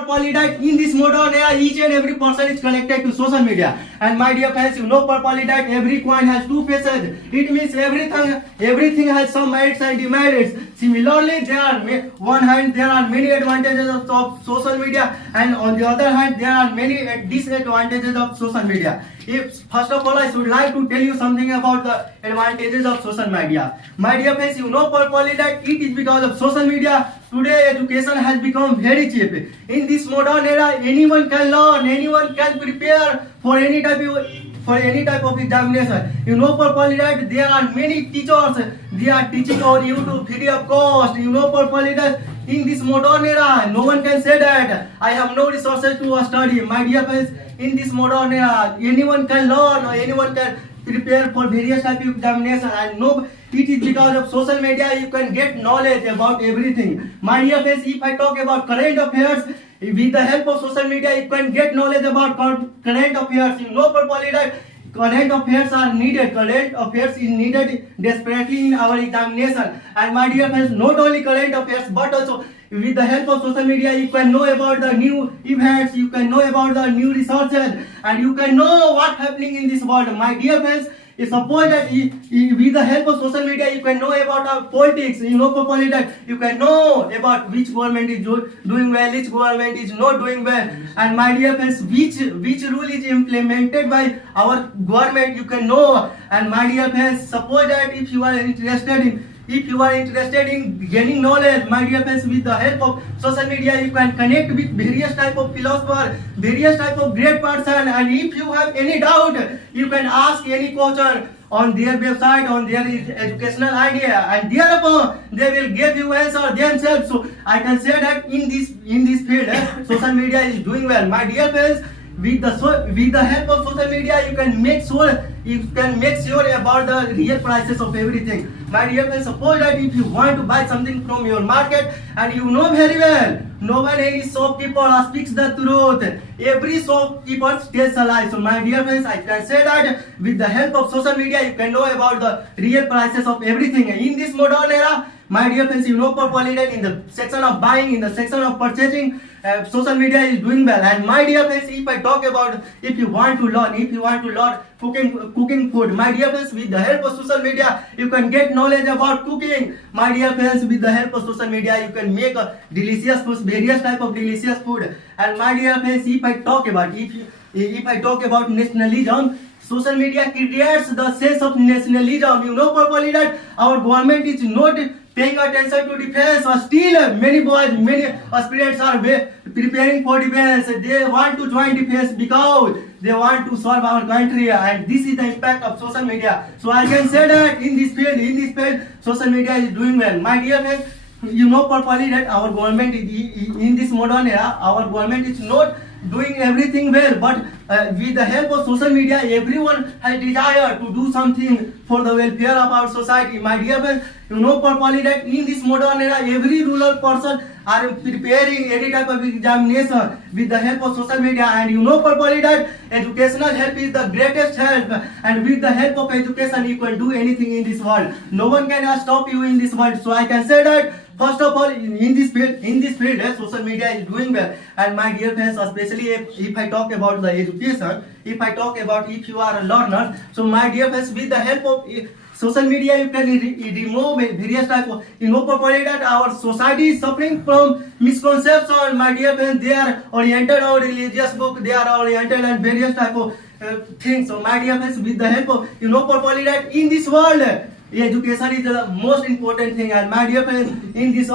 Properly in this modern era, each and every person is connected to social media. And my dear friends, you know properly that every coin has two faces. It means everything has some merits and demerits. Similarly, one hand there are many advantages of social media, and on the other hand there are many disadvantages of social media. First of all, I should like to tell you something about the advantages of social media. My dear friends, you know properly that it is because of social media today education has become very cheap. In this modern era, anyone can learn, anyone can prepare for any type of examination. You know properly that there are many teachers, they are teaching on YouTube free of cost. You know properly that in this modern era, no one can say that I have no resources to study. My dear friends, in this modern era, anyone can learn or anyone can prepare for various type of examination, and no, it is because of social media you can get knowledge about everything. My dear friends, if I talk about current affairs, with the help of social media you can get knowledge about current affairs. You know properly that current affairs are needed. Current affairs is needed desperately in our examination. And my dear friends, not only current affairs but also with the help of social media you can know about the new events, you can know about the new researches, and you can know what's happening in this world. My dear friends, suppose that with the help of social media you can know about our politics. You know properly that you can know about which government is doing well, which government is not doing well, and my dear friends, which rule is implemented by our government you can know. And my dear friends, suppose that if you are interested in gaining knowledge, my dear friends, with the help of social media you can connect with various type of philosophers, various type of great person, and if you have any doubt you can ask any question on their website, on their educational idea, and thereupon they will give you answer themselves. So I can say that in this field social media is doing well. My dear friends, with the help of social media you can make sure about the real prices of everything. My dear friends, suppose that if you want to buy something from your market and you know very well no one any shopkeeper speaks the truth, every shopkeeper tells a lie. So my dear friends, I can say that with the help of social media you can know about the real prices of everything. In this modern era, my dear friends, you know properly that in the section of buying, in the section of purchasing, social media is doing well. And my dear friends, if I talk about if you want to learn cooking food, my dear friends, with the help of social media you can get knowledge about cooking. My dear friends, with the help of social media you can make a delicious food, various type of delicious food. And my dear friends, if I talk about nationalism, social media creates the sense of nationalism. You know properly that our government is not paying attention to defense, or still many aspirants are preparing for defense. They want to join defense because they want to serve our country, and this is the impact of social media. So I can say that in this field social media is doing well. My dear friends, you know properly that our government in this modern era, our government is not doing everything well, but with the help of social media everyone has desire to do something for the welfare of our society. My dear friends, you know properly that in this modern era every rural person are preparing any type of examination with the help of social media. And you know properly that educational help is the greatest help, and with the help of education you can do anything in this world. No one can stop you in this world. So I can say that first of all, in this field social media is doing well. And my dear friends, especially if I talk about the education, if I talk about if you are a learner, so my dear friends, with the help of social media you can remove various type of, you know properly that our society is suffering from misconception. My dear friends, they are oriented on religious book, they are oriented on various type of things. So my dear friends, with the help of, you know properly that in this world education is the most important thing. And my dear friends, in this